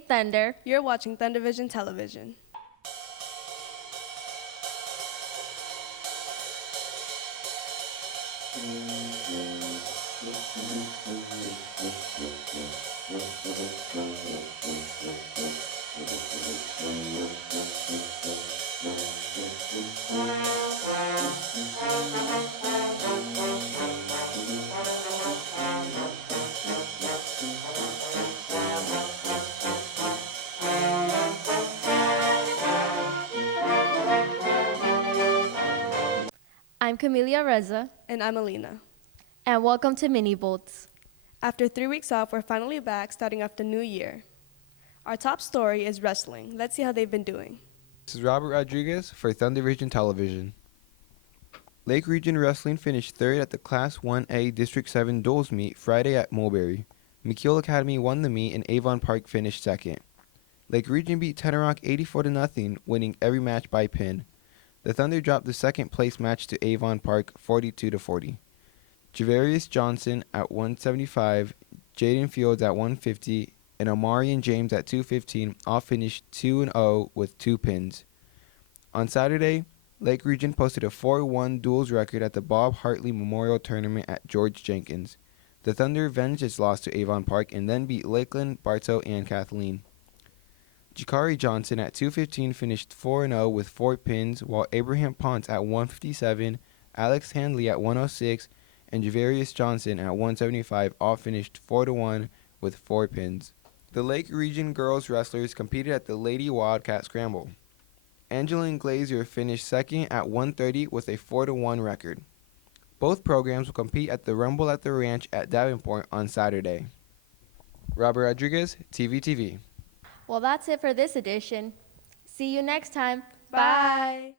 Hey Thunder. You're watching Thundervision Television. I'm Camelia Reza, And I'm Alina. and welcome to Mini Bolts. After 3 weeks off, we're finally back, starting off the new year. Our top story is wrestling. Let's see how they've been doing. This is Robert Rodriguez for Thundervision Television. Lake Region Wrestling finished third at the Class 1A District 7 Duels meet Friday at Mulberry. McKeel Academy won the meet and Avon Park finished second. Lake Region beat Tenarock 84-0, winning every match by pin. The Thunder dropped the second place match to Avon Park 42-40. Javarius Johnson at 175, Jaden Fields at 150, and Omari and James at 215 all finished 2-0 with 2 pins. On Saturday, Lake Region posted a 4-1 duels record at the Bob Hartley Memorial Tournament at George Jenkins. The Thunder avenged its loss to Avon Park and then beat Lakeland, Bartow, and Kathleen. Jakari Johnson at 215 finished 4-0 with 4 pins, while Abraham Ponce at 157, Alex Handley at 106, and Javarius Johnson at 175 all finished 4-1 with 4 pins. The Lake Region girls wrestlers competed at the Lady Wildcat Scramble. Angeline Glazier finished second at 130 with a 4-1 record. Both programs will compete at the Rumble at the Ranch at Davenport on Saturday. Robert Rodriguez, TVTV. Well, that's it for this edition. See you next time. Bye.